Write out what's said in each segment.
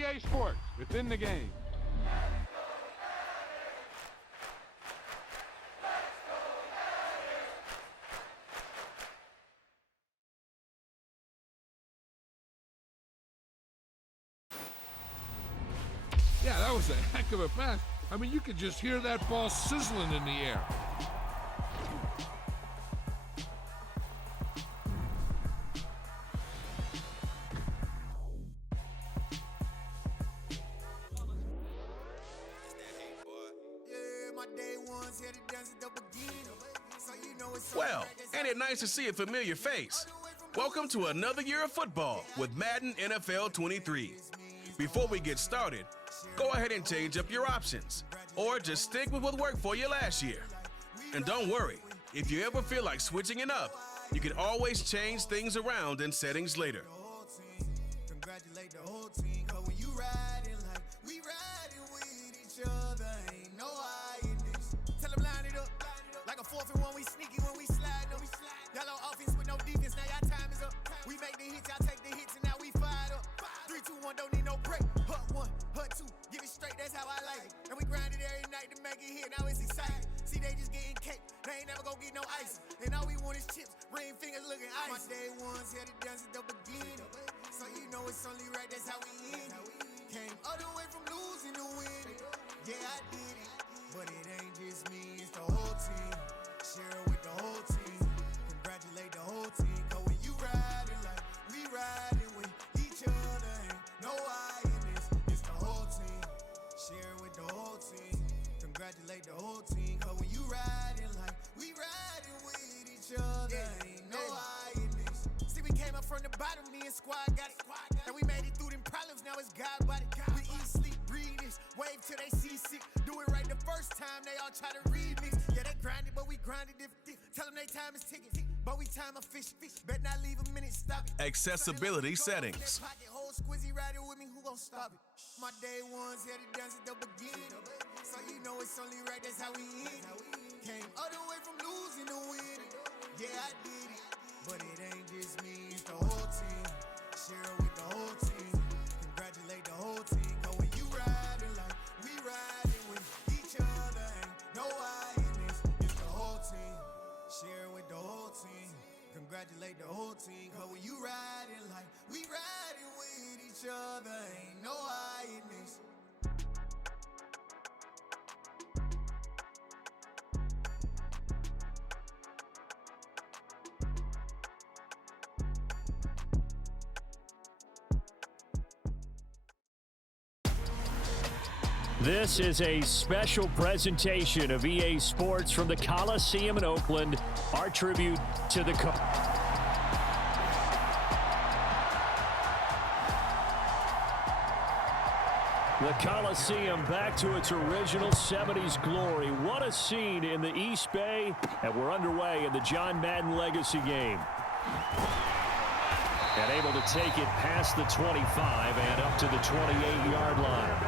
EA Sports, within the game. Yeah, that was a heck of a pass. I mean, you could just hear that ball sizzling in the air. Well, ain't it nice to see a familiar face? Welcome to another year of football with Madden NFL 23. Before we get started, go ahead and change up your options, or just stick with what worked for you last year. And don't worry, if you ever feel like switching it up, you can always change things around in settings later. Congratulate the whole team, 'cause when you riding like we riding with each other, ain't no I in this. Tell them line it up, like a 4th and 1, we sneaky when we slide them. Yellow offense with no defense, now y'all time is up. We make the hits, y'all take the hits, and now we fired up. 3, 2, 1, don't need no break. Hut 1, hut 2, give it straight, that's how I like it. And we grind it every night to make it hit, now it's exciting. See, they just getting cake, they ain't never gonna get no ice. And all we want is chips, ring fingers looking ice. My day ones had it done since the beginning. So you know it's only right, that's how we end it. Came all the way from losing to winning. Yeah, I did it, but it ain't just me, it's the whole team. Share it with the whole team. Congratulate the whole team, 'cause when you riding like we riding with each other, ain't no I in this, it's the whole team. Share it with the whole team. Congratulate the whole team, 'cause when you riding like we riding with each other, ain't no I in this. See, we came up from the bottom, me and squad got it. And we made it through them problems, now it's God body. We eat, sleep, breathe this, wave till they seasick. Do it right the first time, they all try to remix. Yeah, they grinded, but we grinded different. Tell them they time is ticking, but we time a fish. Bet not leave a minute, stop it. Accessibility settings. Whole squizzy riding with me, who gon' stop it? My day ones had it done since the beginning. So you know it's only right, that's how we end it. Came all the way from losing to winning. Yeah, I did it, but it ain't just me, it's the whole team. Share it with the whole team. Congratulate the whole team, 'cause when you riding like we riding with each other, ain't no I in this, it's the whole team. Share it with the whole team. Congratulate the whole team, 'cause when you riding like we riding with each other, ain't no I in this. This is a special presentation of EA Sports from the Coliseum in Oakland. Our tribute to the Coliseum back to its original 70s glory. What a scene in the East Bay, and we're underway in the John Madden Legacy game. And able to take it past the 25 and up to the 28-yard line.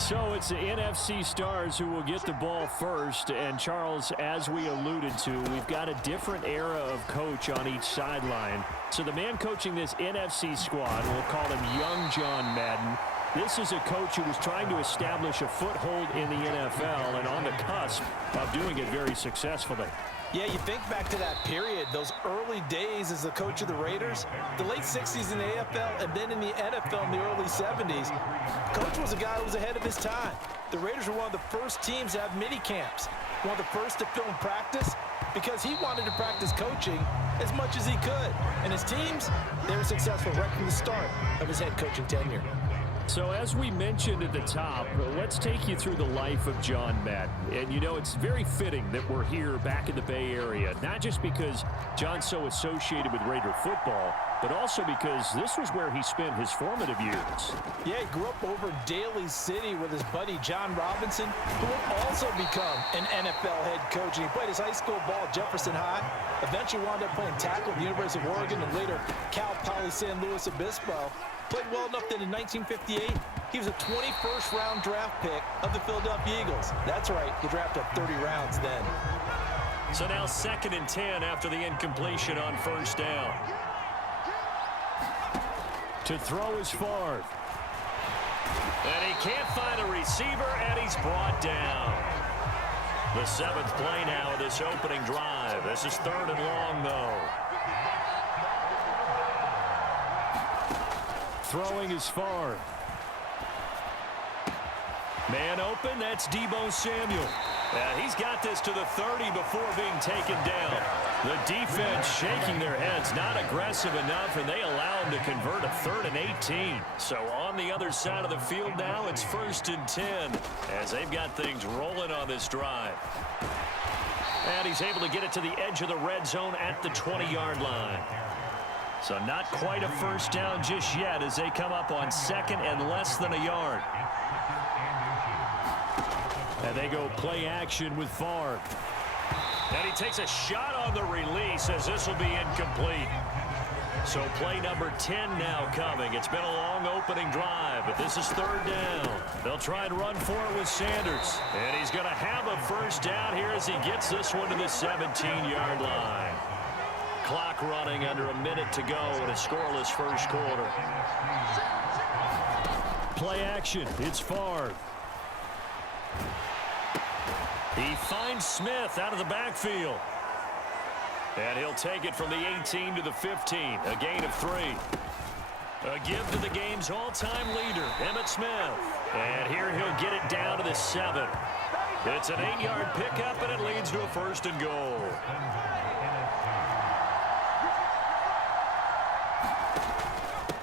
So it's the NFC stars who will get the ball first. And, Charles, as we alluded to, we've got a different era of coach on each sideline. So the man coaching this NFC squad, we'll call him Young John Madden. This is a coach who was trying to establish a foothold in the NFL and on the cusp of doing it very successfully. Yeah, you think back to that period, those early days as the coach of the Raiders, the late 60s in the AFL and then in the NFL in the early 70s. Coach was a guy who was ahead of his time. The Raiders were one of the first teams to have mini camps, one of the first to film practice, because he wanted to practice coaching as much as he could. And his teams, they were successful right from the start of his head coaching tenure. So as we mentioned at the top, let's take you through the life of John Madden. And you know, it's very fitting that we're here back in the Bay Area, not just because John's so associated with Raider football, but also because this was where he spent his formative years. Yeah, he grew up over in Daly City with his buddy John Robinson, who would also become an NFL head coach. And he played his high school ball at Jefferson High, eventually wound up playing tackle at the University of Oregon, and later Cal Poly San Luis Obispo. Played well enough that in 1958, he was a 21st round draft pick of the Philadelphia Eagles. That's right, he drafted 30 rounds then. So now 2nd and 10 after the incompletion on first down. To throw is Favre. And he can't find a receiver, and he's brought down. The 7th play now of this opening drive. This is 3rd and long, though. Throwing is Favre. Man open, that's Deebo Samuel. He's got this to the 30 before being taken down. The defense shaking their heads, not aggressive enough, and they allow him to convert a 3rd and 18. So on the other side of the field now, it's 1st and 10 as they've got things rolling on this drive. And he's able to get it to the edge of the red zone at the 20-yard line. So not quite a first down just yet as they come up on 2nd and less than a yard. And they go play action with Favre. And he takes a shot on the release as this will be incomplete. So play number 10 now coming. It's been a long opening drive, but this is 3rd down. They'll try and run for it with Sanders. And he's going to have a first down here as he gets this one to the 17-yard line. Clock running under a minute to go in a scoreless first quarter. Play action. It's Favre. He finds Smith out of the backfield. And he'll take it from the 18 to the 15. A gain of 3. A give to the game's all-time leader, Emmitt Smith. And here he'll get it down to the 7. It's an 8-yard pickup, and it leads to a 1st and goal.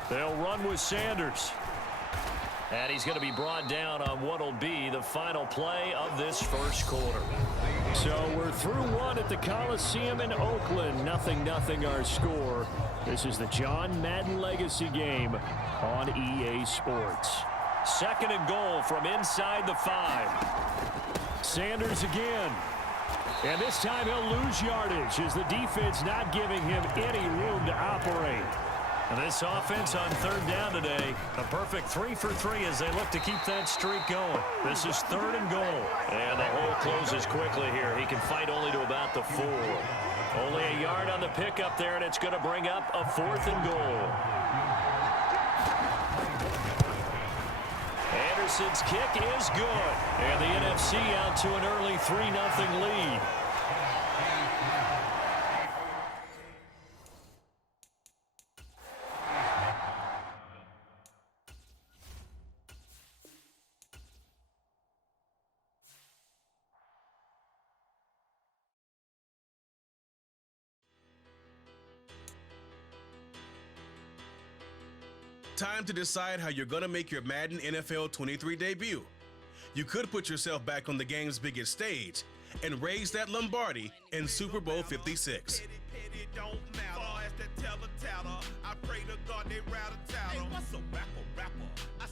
They'll run with Sanders. And he's going to be brought down on what will be the final play of this first quarter. So we're through one at the Coliseum in Oakland. 0-0 our score. This is the John Madden Legacy game on EA Sports. 2nd and goal from inside the 5. Sanders again. And this time he'll lose yardage as the defense not giving him any room to operate. And this offense on 3rd down today, a perfect 3 for 3 as they look to keep that streak going. This is 3rd and goal. And the hole closes quickly here. He can fight only to about the 4. Only a yard on the pickup there, and it's going to bring up a 4th and goal. Anderson's kick is good. And the NFC out to an early 3-0 lead. Time to decide how you're going to make your Madden NFL 23 debut. You could put yourself back on the game's biggest stage and raise that Lombardi in Super Bowl 56. I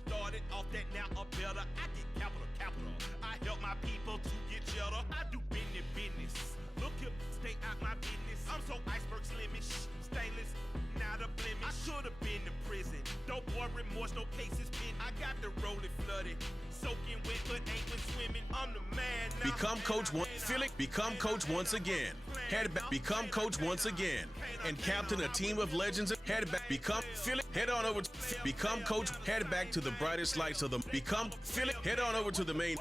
started off that, now I'm better. I get capital. I help my people to get cheddar. I do business. Look here, stay out my business. I'm so iceberg slimish, stainless, not a blemish. I should have been to prison. Don't boy remorse, no cases pinned. I got the rolling flooded, soaking wet, but ain't been swimming. I'm the man now. Become coach once again. Head back, become coach once again, and captain a team of legends. Head back, head on over. Become coach. Head back to the brightest lights of the. Head on over to the main.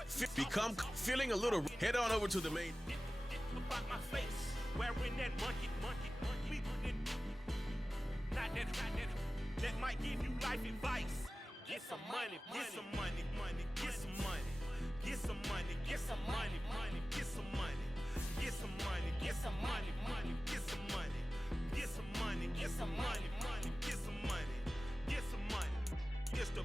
Feeling a little. Head on over to the main. About my face, wearing that monkey. Not that might give you life advice. Get some money, get some money, get some money, get some money, get some money, get some money, get some money, get some money, get some money, get some money, get some money, get some money, get some money. It's the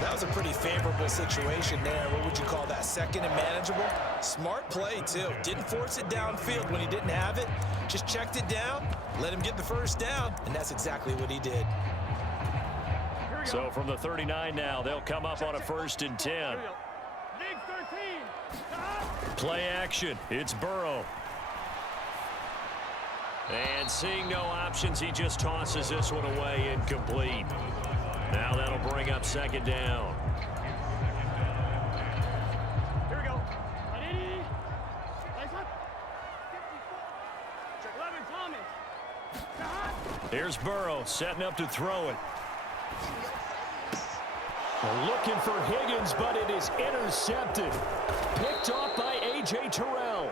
That was a pretty favorable situation there. What would you call that? Second and manageable? Smart play, too. Didn't force it downfield when he didn't have it. Just checked it down, let him get the first down, and that's exactly what he did. So from the 39 now, they'll come up on a 1st and 10. Play action. It's Burrow. And seeing no options, he just tosses this one away, incomplete. Now that'll bring up 2nd down. Here we go. Nice up. 11 Thomas. Here's Burrow setting up to throw it. Looking for Higgins, but it is intercepted. Picked off by A.J. Terrell.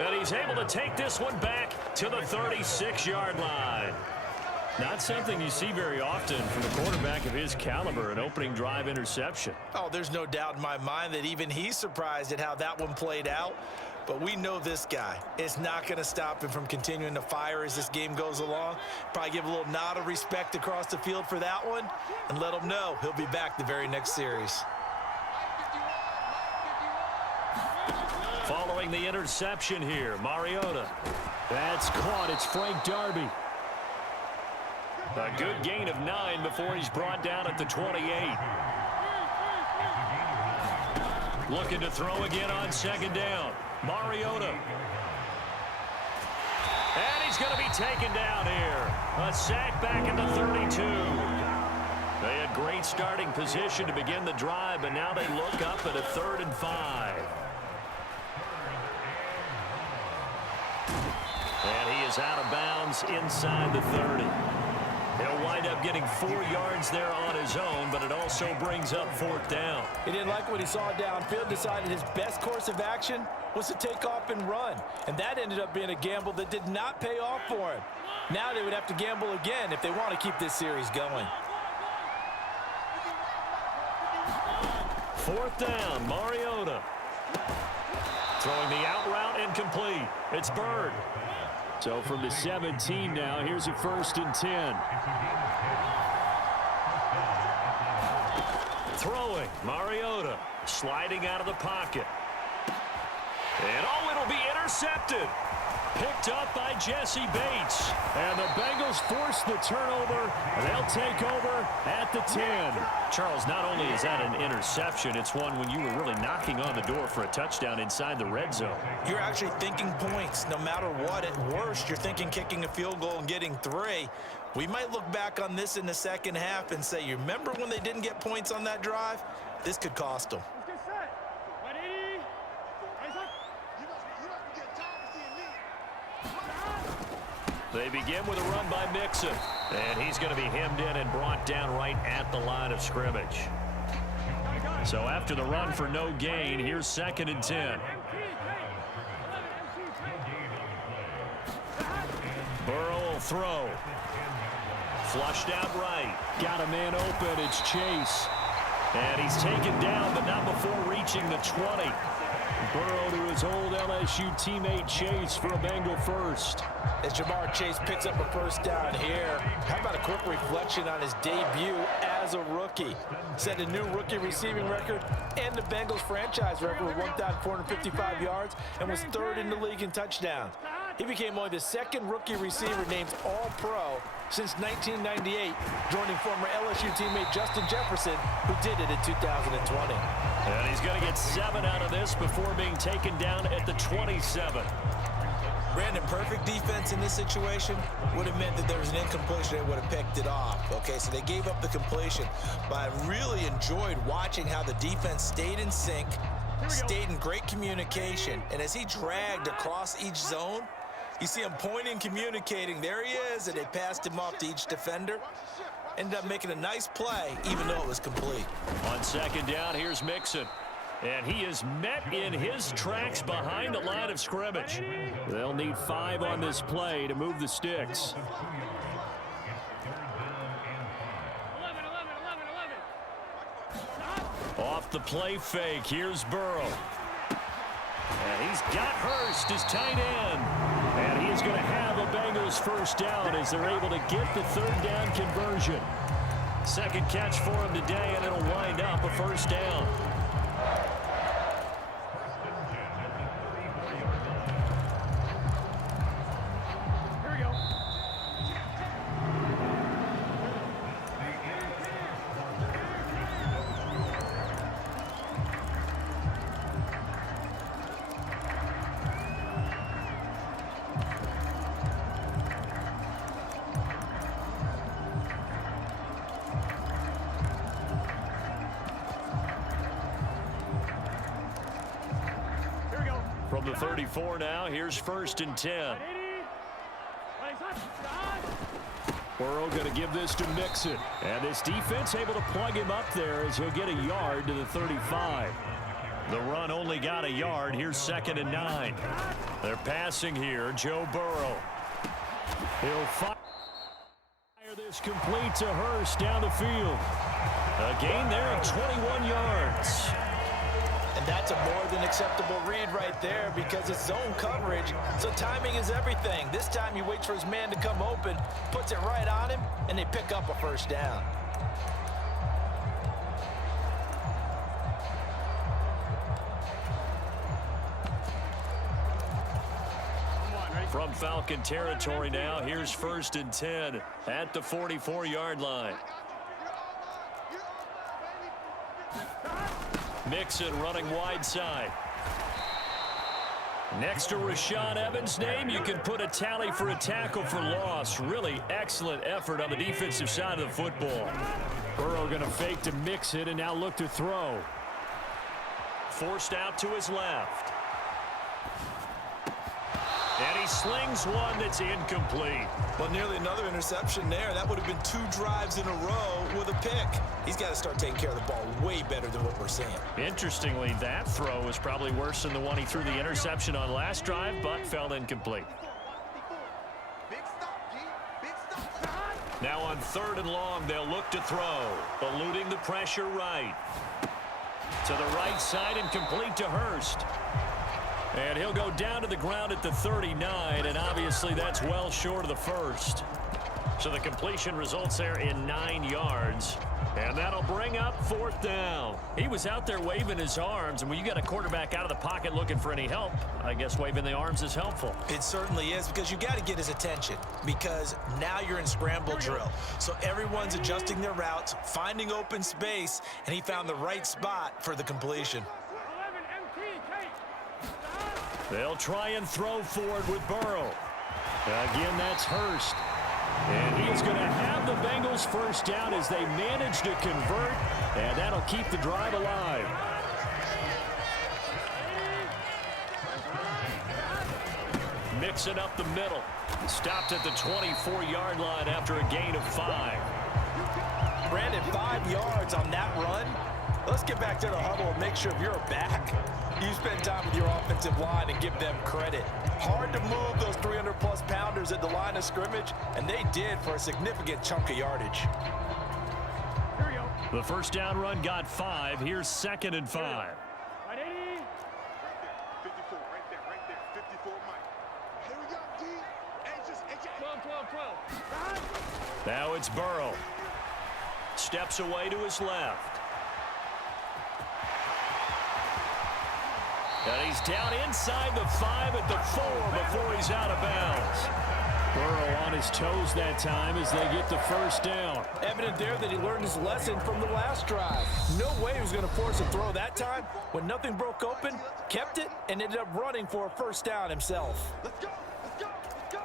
And he's able to take this one back to the 36-yard line. Not something you see very often from the quarterback of his caliber, an opening drive interception. Oh, there's no doubt in my mind that even he's surprised at how that one played out. But we know this guy is not going to stop him from continuing to fire as this game goes along. Probably give a little nod of respect across the field for that one and let him know he'll be back the very next series. Following the interception here, Mariota. That's caught. It's Frank Darby. A good gain of 9 before he's brought down at the 28. Looking to throw again on 2nd down. Mariota. And he's going to be taken down here. A sack back at the 32. They had great starting position to begin the drive, but now they look up at a 3rd and 5. And he is out of bounds inside the 30. He'll wind up getting 4 yards there on his own, but it also brings up 4th down. He didn't like what he saw downfield, decided his best course of action was to take off and run. And that ended up being a gamble that did not pay off for him. Now they would have to gamble again if they want to keep this series going. 4th down, Mariota. Throwing the out route incomplete. It's Bird. So from the 17 now, here's a 1st and 10. Throwing, Mariota. Sliding out of the pocket. And oh, it'll be intercepted. Picked up by Jesse Bates. And the Bengals force the turnover, and they'll take over at the 10. Charles, not only is that an interception, it's one when you were really knocking on the door for a touchdown inside the red zone. You're actually thinking points no matter what. At worst, you're thinking kicking a field goal and getting 3. We might look back on this in the second half and say, you remember when they didn't get points on that drive? This could cost them. They begin with a run by Mixon. And he's going to be hemmed in and brought down right at the line of scrimmage. So after the run for no gain, here's 2nd and 10. Burrow will throw. Flushed out right. Got a man open. It's Chase. And he's taken down, but not before reaching the 20. Burrow to his old LSU teammate Chase for a Bengal first. As Jamar Chase picks up a 1st down here, how about a quick reflection on his debut as a rookie? Set a new rookie receiving record and the Bengals franchise record with 1,455 yards and was 3rd in the league in touchdowns. He became only the 2nd rookie receiver named All-Pro since 1998, joining former LSU teammate Justin Jefferson, who did it in 2020. And he's going to get 7 out of this before being taken down at the 27. Brandon, perfect defense in this situation would have meant that there was an incompletion. They would have picked it off. Okay, so they gave up the completion. But I really enjoyed watching how the defense stayed in sync, stayed in great communication. And as he dragged across each zone, you see him pointing, communicating. There he is, and they passed him off to each defender. Ended up making a nice play, even though it was complete. On 2nd down, here's Mixon. And he is met in his tracks behind the line of scrimmage. They'll need 5 on this play to move the sticks. 11. Off the play fake, here's Burrow. And he's got Hurst, his tight end. And he is going to have a Bengals 1st down as they're able to get the 3rd down conversion. Second catch for him today, and it'll wind up a first down. Here we go. From the 34 now, here's 1st and 10. Burrow going to give this to Mixon. And this defense able to plug him up there as he'll get a yard to the 35. The run only got a yard. Here's 2nd and 9. They're passing here. Joe Burrow. He'll fire this complete to Hurst down the field. A gain there of 21 yards. And that's a more than acceptable read right there because it's zone coverage, so timing is everything. This time he waits for his man to come open, puts it right on him, and they pick up a first down. From Falcon territory now, here's 1st and 10 at the 44-yard line. Mixon running wide side. Next to Rashaan Evans' name, you can put a tally for a tackle for loss. Really excellent effort on the defensive side of the football. Burrow going to fake to Mixon and now look to throw. Forced out to his left. And he slings one that's incomplete. Well, nearly another interception there. That would have been 2 drives in a row with a pick. He's got to start taking care of the ball way better than what we're seeing. Interestingly, that throw was probably worse than the one he threw the interception on last drive, but fell incomplete. Now on 3rd and long, they'll look to throw. Eluding the pressure right. To the right side and complete to Hurst. And he'll go down to the ground at the 39, and obviously that's well short of the first. So the completion results there in 9 yards. And that'll bring up 4th down. He was out there waving his arms, and when you got a quarterback out of the pocket looking for any help, I guess waving the arms is helpful. It certainly is, because you got to get his attention, because now you're in scramble drill. So everyone's adjusting their routes, finding open space, and he found the right spot for the completion. They'll try and throw forward with Burrow. Again, that's Hurst. And he is going to have the Bengals first down as they manage to convert, and that'll keep the drive alive. Mixing up the middle. Stopped at the 24-yard line after a gain of 5. Brandon, 5 yards on that run. Let's get back to the huddle and make sure you're back. You spend time with your offensive line and give them credit. Hard to move those 300-plus pounders at the line of scrimmage, and they did for a significant chunk of yardage. Here we go. The first down run got 5. Here's 2nd and 5. Right, 80. 54, right there, 54, Mike. Here we go, D. Hey, just 12. Now it's Burrow. Steps away to his left. And he's down inside the 5 at the 4 before he's out of bounds. Burrow on his toes that time as they get the first down. Evident there that he learned his lesson from the last drive. No way he was going to force a throw that time. When nothing broke open, kept it, and ended up running for a first down himself. Let's go, let's go, let's go.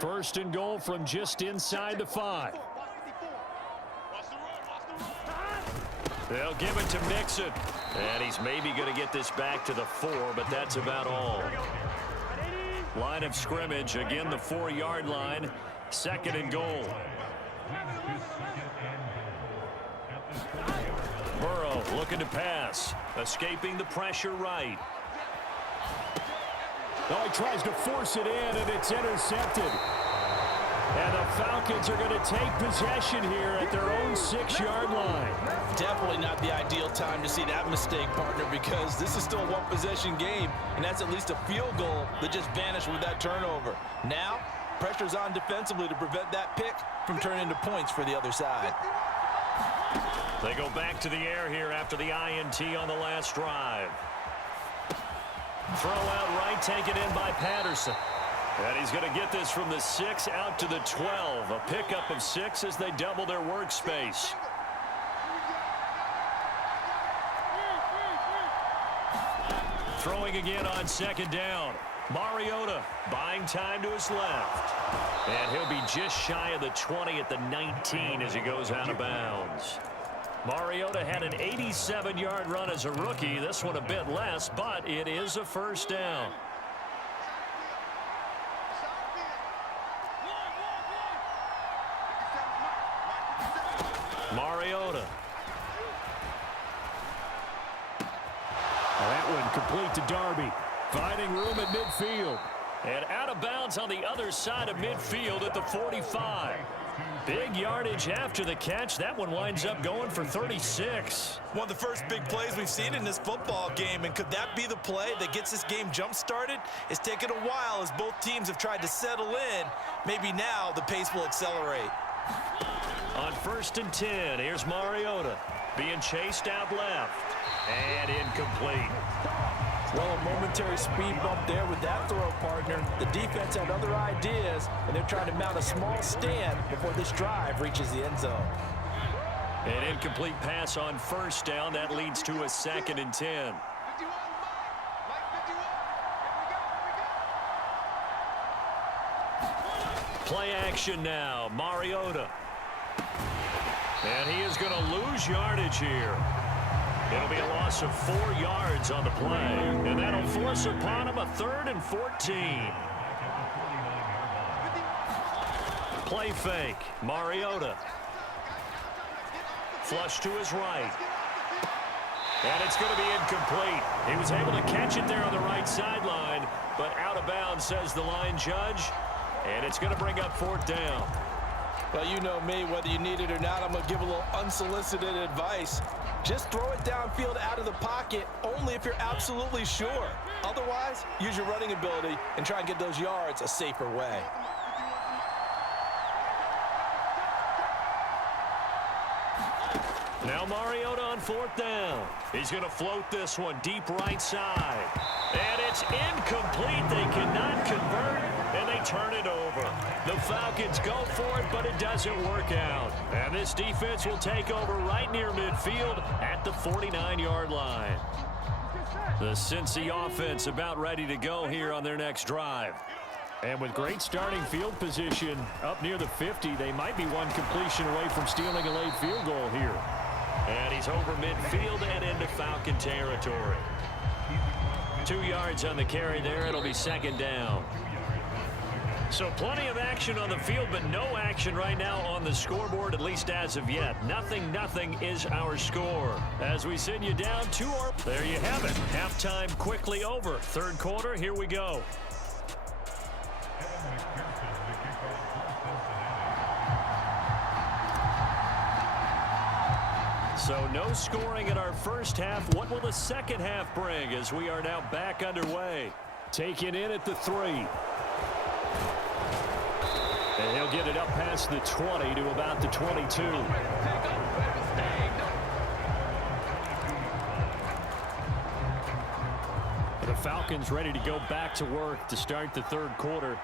First and goal from just inside the 5. They'll give it to Mixon. And he's maybe going to get this back to the 4, but that's about all. Line of scrimmage, again the 4-yard line. 2nd and goal. Burrow looking to pass. Escaping the pressure right. Oh, he tries to force it in, and it's intercepted. And the Falcons are going to take possession here at their own 6-yard line. Definitely not the ideal time to see that mistake, partner, because this is still a one-possession game, and that's at least a field goal that just vanished with that turnover. Now, pressure's on defensively to prevent that pick from turning into points for the other side. They go back to the air here after the INT on the last drive. Throw out right, taken in by Patterson. And he's going to get this from the 6 out to the 12. A pickup of 6 as they double their workspace. Throwing again on 2nd down. Mariota buying time to his left. And he'll be just shy of the 20 at the 19 as he goes out of bounds. Mariota had an 87-yard run as a rookie. This one a bit less, but it is a first down. Mariota. That one complete to Darby. Finding room at midfield. And out of bounds on the other side of midfield at the 45. Big yardage after the catch. That one winds up going for 36. One of the first big plays we've seen in this football game, and could that be the play that gets this game jump-started? It's taken a while as both teams have tried to settle in. Maybe now the pace will accelerate. On 1st and 10, here's Mariota being chased out left and incomplete. Well, a momentary speed bump there with that throw, partner. The defense had other ideas, and they're trying to mount a small stand before this drive reaches the end zone. An incomplete pass on 1st down. That leads to a 2nd and 10. Play action now. Mariota. And he is going to lose yardage here. It'll be a loss of 4 yards on the play. And that'll force upon him a 3rd and 14. Play fake. Mariota. Flush to his right. And it's going to be incomplete. He was able to catch it there on the right sideline, but out of bounds, says the line judge. And it's going to bring up 4th down. Well, you know me, whether you need it or not, I'm going to give a little unsolicited advice. Just throw it downfield out of the pocket only if you're absolutely sure. Otherwise, use your running ability and try and get those yards a safer way. Now Mariota on 4th down. He's going to float this one deep right side. And it's incomplete. They cannot convert, and they turn it over. The Falcons go for it, but it doesn't work out. And this defense will take over right near midfield at the 49-yard line. The Cincy offense about ready to go here on their next drive. And with great starting field position up near the 50, they might be one completion away from stealing a late field goal here. And he's over midfield and into Falcon territory. 2 yards on the carry there. It'll be 2nd down. So plenty of action on the field, but no action right now on the scoreboard, at least as of yet. 0-0 is our score. As we send you down to our... There you have it. Halftime quickly over. 3rd quarter, here we go. So no scoring in our first half. What will the second half bring as we are now back underway? Taken in at the 3. And he'll get it up past the 20 to about the 22. The Falcons ready to go back to work to start the 3rd quarter.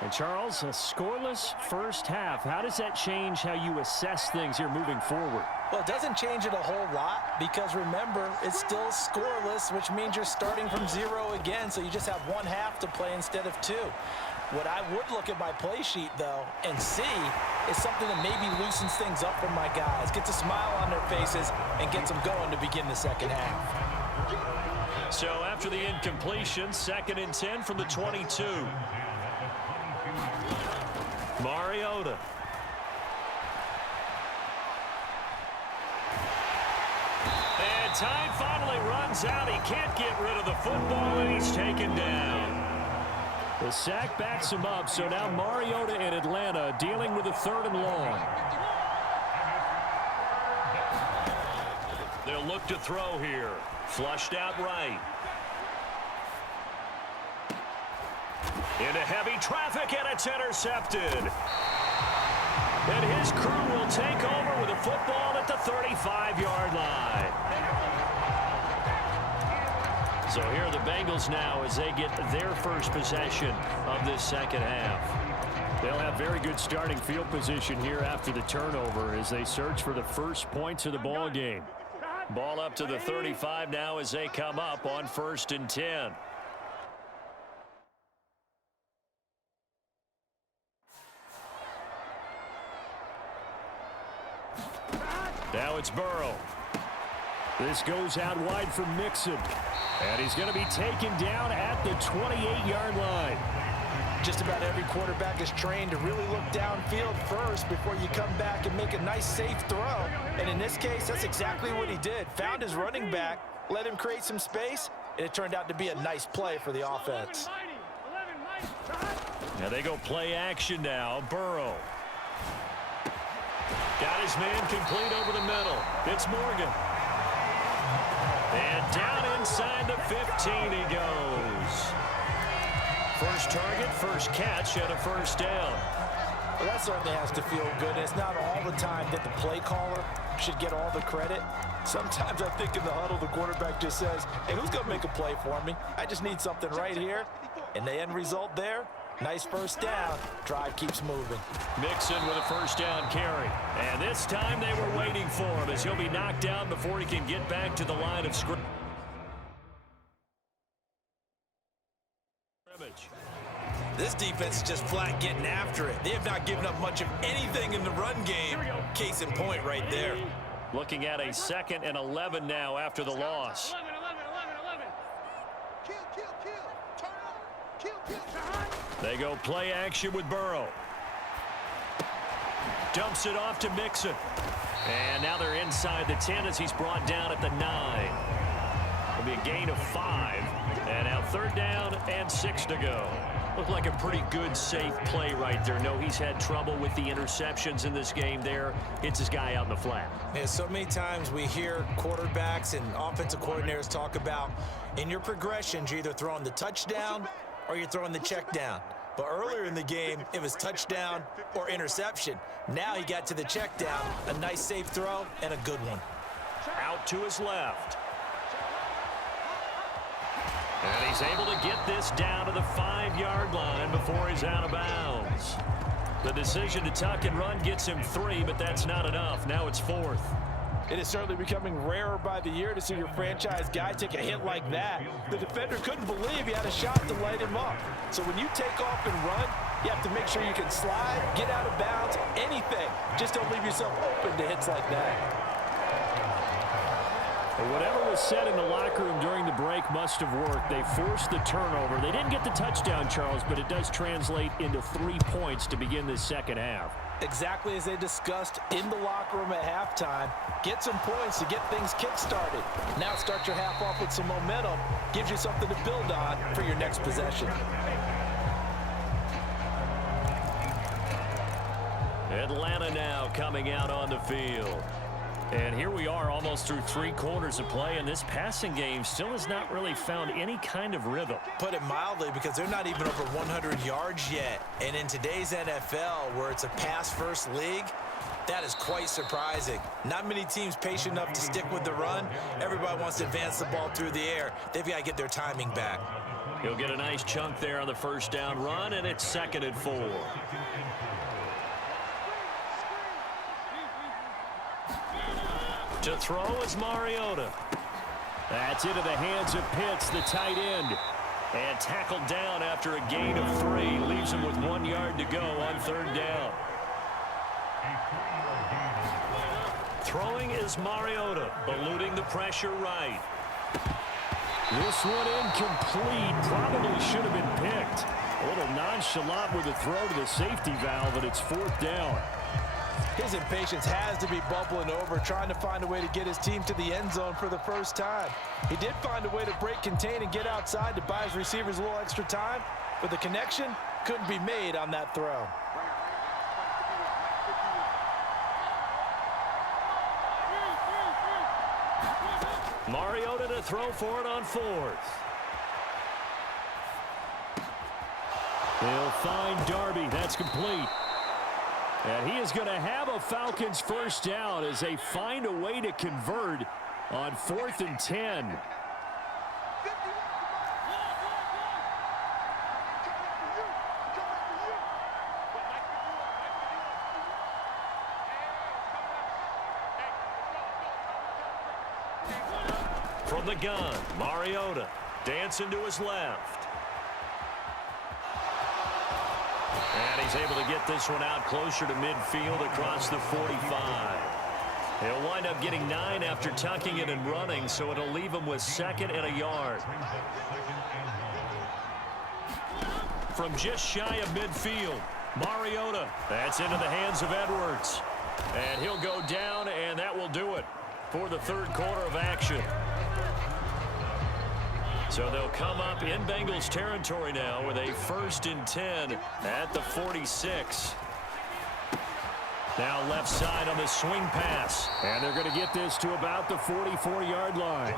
And Charles, a scoreless first half. How does that change how you assess things here moving forward? Well, it doesn't change it a whole lot because, remember, it's still scoreless, which means you're starting from 0 again, so you just have 1 half to play instead of 2. What I would look at my play sheet, though, and see is something that maybe loosens things up for my guys, gets a smile on their faces, and gets them going to begin the second half. So after the incompletion, 2nd and 10 from the 22. Mariota. And time finally runs out. He can't get rid of the football, and he's taken down. The sack backs him up, so now Mariota in Atlanta dealing with a 3rd and long. They'll look to throw here. Flushed out right. Into heavy traffic, and it's intercepted. And his crew will take over with a football at the 35-yard line. So here are the Bengals now as they get their first possession of this second half. They'll have very good starting field position here after the turnover as they search for the first points of the ball game. Ball up to the 35 now as they come up on 1st and 10. Now it's Burrow. This goes out wide for Mixon. And he's going to be taken down at the 28-yard line. Just about every quarterback is trained to really look downfield first before you come back and make a nice, safe throw. And in this case, that's exactly what he did. Found his running back, let him create some space, and it turned out to be a nice play for the offense. Now they go play action now. Burrow. Got his man complete over the middle. It's Morgan. And down inside the 15 he goes. First target, first catch, and a 1st down. Well, that certainly has to feel good. It's not all the time that the play caller should get all the credit. Sometimes I think in the huddle, the quarterback just says, hey, who's going to make a play for me? I just need something right here. And the end result there, nice 1st down. Drive keeps moving. Mixon with a 1st down carry. And this time they were waiting for him as he'll be knocked down before he can get back to the line of scrimmage. This defense is just flat getting after it. They have not given up much of anything in the run game. Case in point right there. Looking at a 2nd and 11 now after the loss. 11. They go play action with Burrow. Dumps it off to Mixon. And now they're inside the 10 as he's brought down at the 9. It'll be a gain of 5. And now 3rd down and 6 to go. Looked like a pretty good, safe play right there. No, he's had trouble with the interceptions in this game there. Hits his guy out in the flat. Yeah, so many times we hear quarterbacks and offensive coordinators talk about in your progressions, you're either throwing the touchdown or you're throwing the check down. But earlier in the game, it was touchdown or interception. Now he got to the check down, a nice safe throw, and a good one. Out to his left. And he's able to get this down to the 5-yard line before he's out of bounds. The decision to tuck and run gets him 3, but that's not enough. Now it's 4th. It is certainly becoming rarer by the year to see your franchise guy take a hit like that. The defender couldn't believe he had a shot to light him up. So when you take off and run, you have to make sure you can slide, get out of bounds, anything. Just don't leave yourself open to hits like that. Whatever was said in the locker room during the break must have worked. They forced the turnover. They didn't get the touchdown, Charles, but it does translate into 3 points to begin this second half. Exactly as they discussed in the locker room at halftime. Get some points to get things kick-started. Now start your half off with some momentum. Gives you something to build on for your next possession. Atlanta now coming out on the field. And here we are almost through 3 quarters of play, and this passing game still has not really found any kind of rhythm. Put it mildly, because they're not even over 100 yards yet. And in today's NFL, where it's a pass-first league, that is quite surprising. Not many teams patient enough to stick with the run. Everybody wants to advance the ball through the air. They've got to get their timing back. He'll get a nice chunk there on the 1st down run, and it's 2nd and 4. To throw is Mariota. That's into the hands of Pitts, the tight end. And tackled down after a gain of 3. Leaves him with 1 yard to go on 3rd down. Throwing is Mariota, eluding the pressure right. This one incomplete. Probably should have been picked. A little nonchalant with a throw to the safety valve, and it's 4th down. His impatience has to be bubbling over, trying to find a way to get his team to the end zone for the first time. He did find a way to break contain and get outside to buy his receivers a little extra time, but the connection couldn't be made on that throw. Mariota to throw for it on 4th. He'll find Darby. That's complete. And he is going to have a Falcons first down as they find a way to convert on 4th and 10. From the gun, Mariota dancing to his left. And he's able to get this one out closer to midfield across the 45. He'll wind up getting 9 after tucking it and running, so it'll leave him with 2nd and a yard. From just shy of midfield, Mariota. That's into the hands of Edwards. And he'll go down, and that will do it for the 3rd quarter of action. So they'll come up in Bengals territory now with a 1st and 10 at the 46. Now left side on the swing pass. And they're going to get this to about the 44-yard line.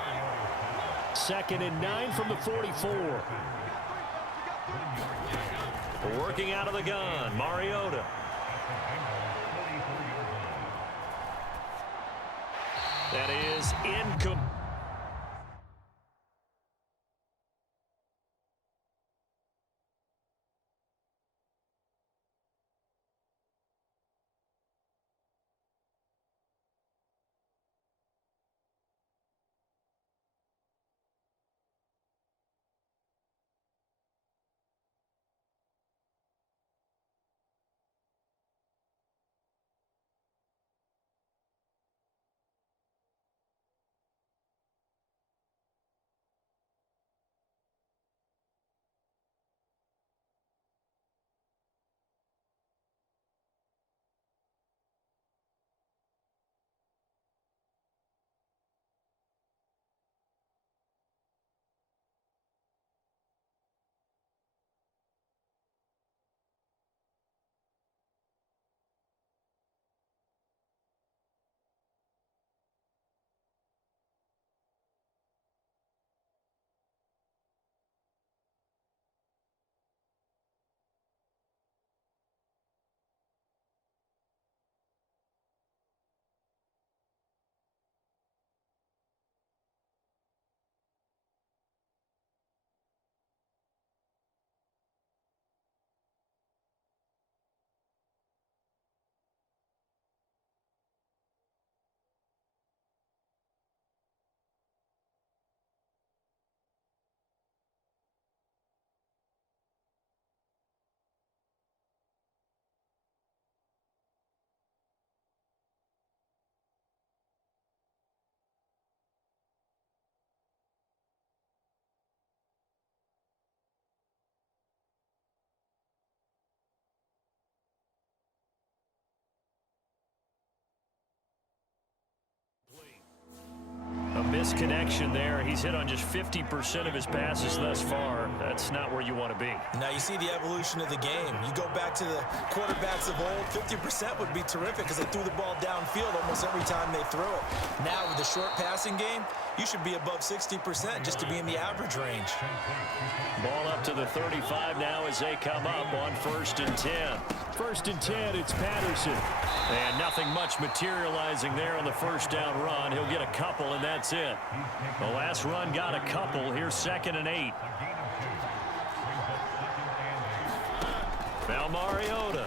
2nd and 9 from the 44. Working out of the gun, Mariota. That is incomplete. Misconnection there. He's hit on just 50% of his passes thus far. That's not where you want to be. Now you see the evolution of the game. You go back to the quarterbacks of old, 50% would be terrific because they threw the ball downfield almost every time they threw it. Now with the short passing game, you should be above 60% just to be in the average range. Ball up to the 35 now as they come up on 1st and 10. 1st and 10, it's Patterson. And nothing much materializing there on the first down run. He'll get a couple, and that's it. The last run got a couple. Here's 2nd and 8. Now Mariota.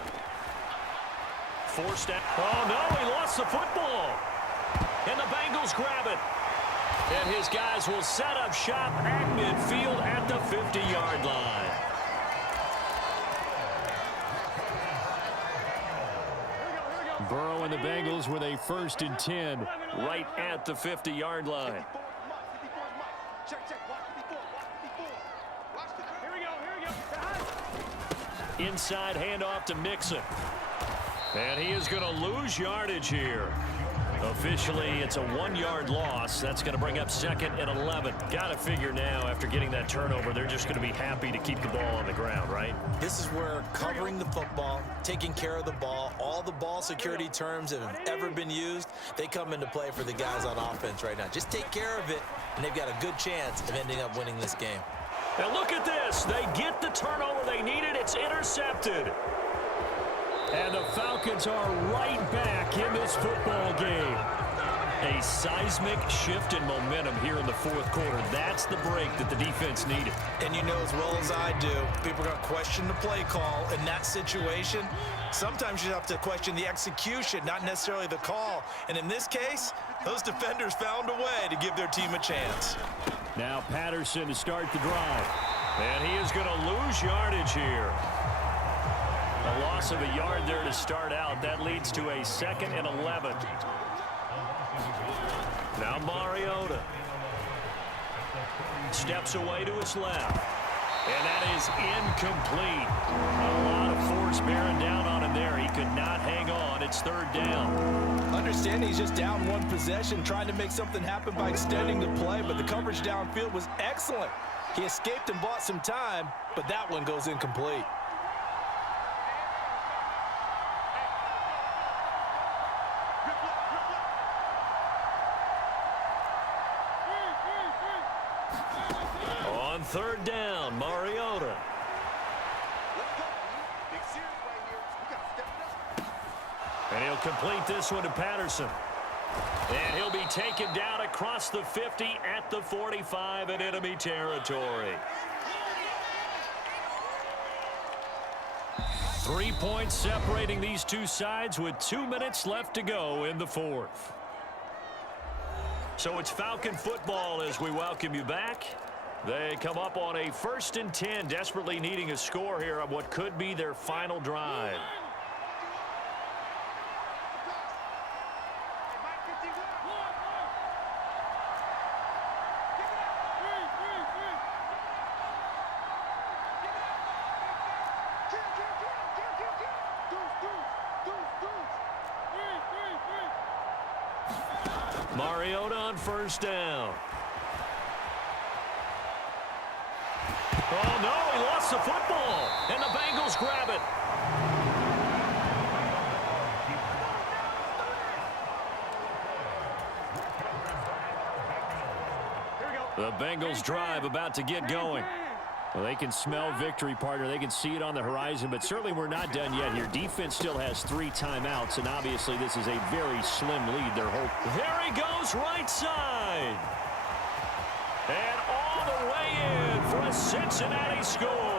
Forced out. Oh, no, he lost the football. And the Bengals grab it. And his guys will set up shop at midfield at the 50-yard line. Burrow and the Bengals with a 1st and 10 right at the 50-yard line. Inside handoff to Mixon. And he is going to lose yardage here. Officially, it's a 1-yard loss. That's going to bring up 2nd and 11. Got to figure now, after getting that turnover, they're just going to be happy to keep the ball on the ground, right? This is where covering the football, taking care of the ball, all the ball security terms that have ever been used, they come into play for the guys on offense right now. Just take care of it, and they've got a good chance of ending up winning this game. And look at this. They get the turnover they needed. It's intercepted. And the Falcons are right back in this football game. A seismic shift in momentum here in the 4th quarter. That's the break that the defense needed. And you know as well as I do, people are going to question the play call in that situation. Sometimes you have to question the execution, not necessarily the call. And in this case, those defenders found a way to give their team a chance. Now Patterson to start the drive. And he is going to lose yardage here. A loss of a yard there to start out. That leads to a 2nd and 11. Now Mariota steps away to his left. And that is incomplete. A lot of force bearing down on him there. He could not hang on. It's 3rd down. Understand he's just down one possession, trying to make something happen by extending the play, but the coverage downfield was excellent. He escaped and bought some time, but that one goes incomplete. On 3rd down, Mariota. And he'll complete this one to Patterson. And he'll be taken down across the 50 at the 45 in enemy territory. 3 points separating these two sides with 2 minutes left to go in the 4th. So it's Falcon football as we welcome you back. They come up on a 1st and 10, desperately needing a score here on what could be their final drive. Mariota on 1st down. Oh, no, he lost the football, and the Bengals grab it. The Bengals drive about to get going. Well, they can smell victory, partner. They can see it on the horizon, but certainly we're not done yet here. Defense still has 3 timeouts, and obviously this is a very slim lead. There he goes, right side. And all the way in for a Cincinnati score.